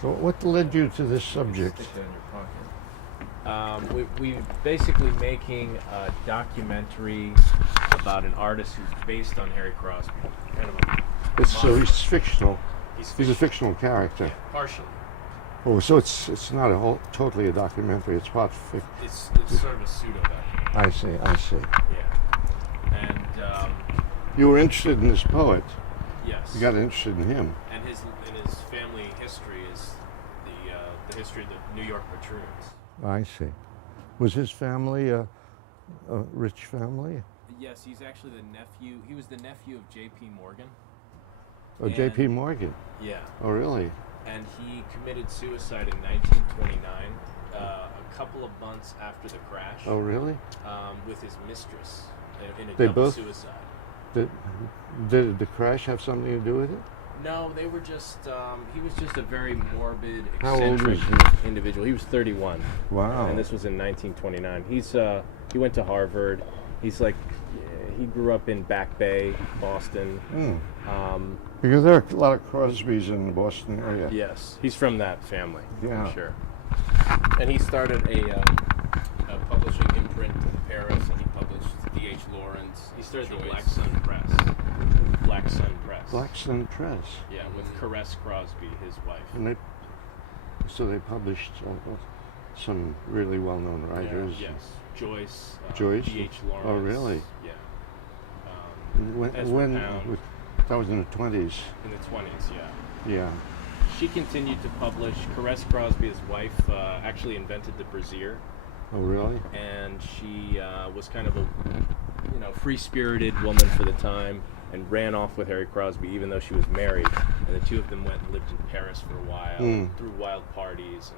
So what led you to this subject? Stick that in your pocket. We basically making a documentary about an artist who's based on Harry Crosby. Kind of So he's fictional. He's a fictional. fictional character. Yeah, partially. Oh, so it's not a whole totally a documentary. It's part It's sort of a pseudo documentary. I see. I see. Yeah. And You were interested in this poet. yes. You got interested in him. And his family history is the history of the New York patroons. I see. Was his family a rich family? Yes, he's actually the nephew. He was the nephew of J.P. Morgan. Oh, J.P. Morgan. Yeah. Oh, really? And he committed suicide in 1929, a couple of months after the crash, Oh, really? with his mistress in a They double both- suicide. Did the crash have something to do with it? No, they were just. He was just a very morbid, How old eccentric was he? individual. He was 31, Wow. and this was in 1929. He went to Harvard. He's like, he grew up in Back Bay, Boston. Because there are a lot of Crosbys in the Boston area. Yes, he's from that family. Yeah. For sure. And he started a publishing imprint in Paris, and he published D.H. Lawrence. He started the Black Sun Press. Black Sun Press. Black Sun Press. Yeah, with Caress Crosby, his wife. And they published some really well-known writers. Yeah, yes. Joyce. Joyce? D.H. Lawrence. Oh, really? Yeah. When Ezra Pound. that was in the 20s. In the 20s, yeah. Yeah. She continued to publish. Caress Crosby, his wife, actually invented the brassiere. Oh, really? And she was kind of a free-spirited woman for the time and ran off with Harry Crosby even though she was married, and the two of them went and lived in Paris for a while, threw wild parties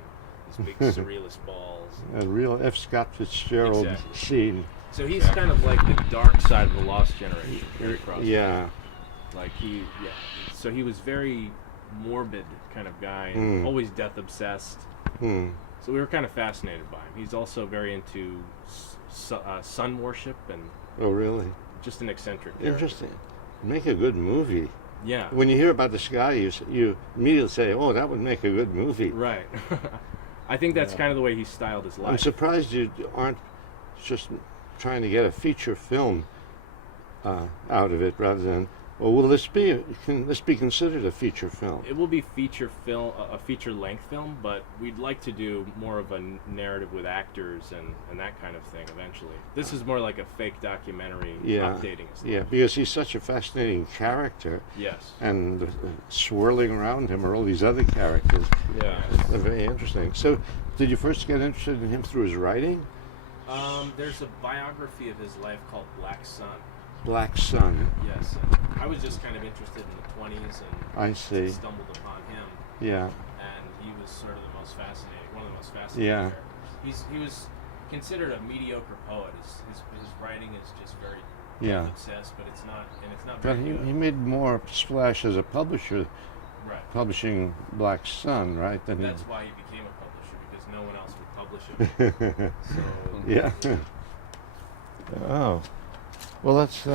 and these big surrealist balls. A real F. Scott Fitzgerald Exactly. scene. So he's kind of like the dark side of the Lost Generation, Harry Crosby. Yeah. Like so he was very morbid kind of guy, and always death obsessed. So we were kind of fascinated by him. He's also very into sun worship and Oh, really? just an eccentric character. Interesting. Make a good movie. Yeah. When you hear about this guy, you immediately say, "Oh, that would make a good movie." Right. I think that's kind of the way he styled his life. I'm surprised you aren't just trying to get a feature film out of it rather than. Well, will this be considered a feature film? It will be a feature-length film, but we'd like to do more of a narrative with actors and that kind of thing eventually. This is more like a fake documentary updating his life. Yeah, because he's such a fascinating character. Yes. And swirling around him are all these other characters. Yeah. They're very interesting. So, did you first get interested in him through his writing? There's a biography of his life called Black Sun. Black Sun. Yes. And I was just kind of interested in the 20s and I see. stumbled upon him. Yeah. And he was sort of one of the most fascinating characters. He was considered a mediocre poet. His writing is just very obsessed, but it's not But very good. he made more splash as a publisher, Right. publishing Black Sun, right? That's why he became a publisher, because no one else would publish him. So Yeah. Oh. Well, that's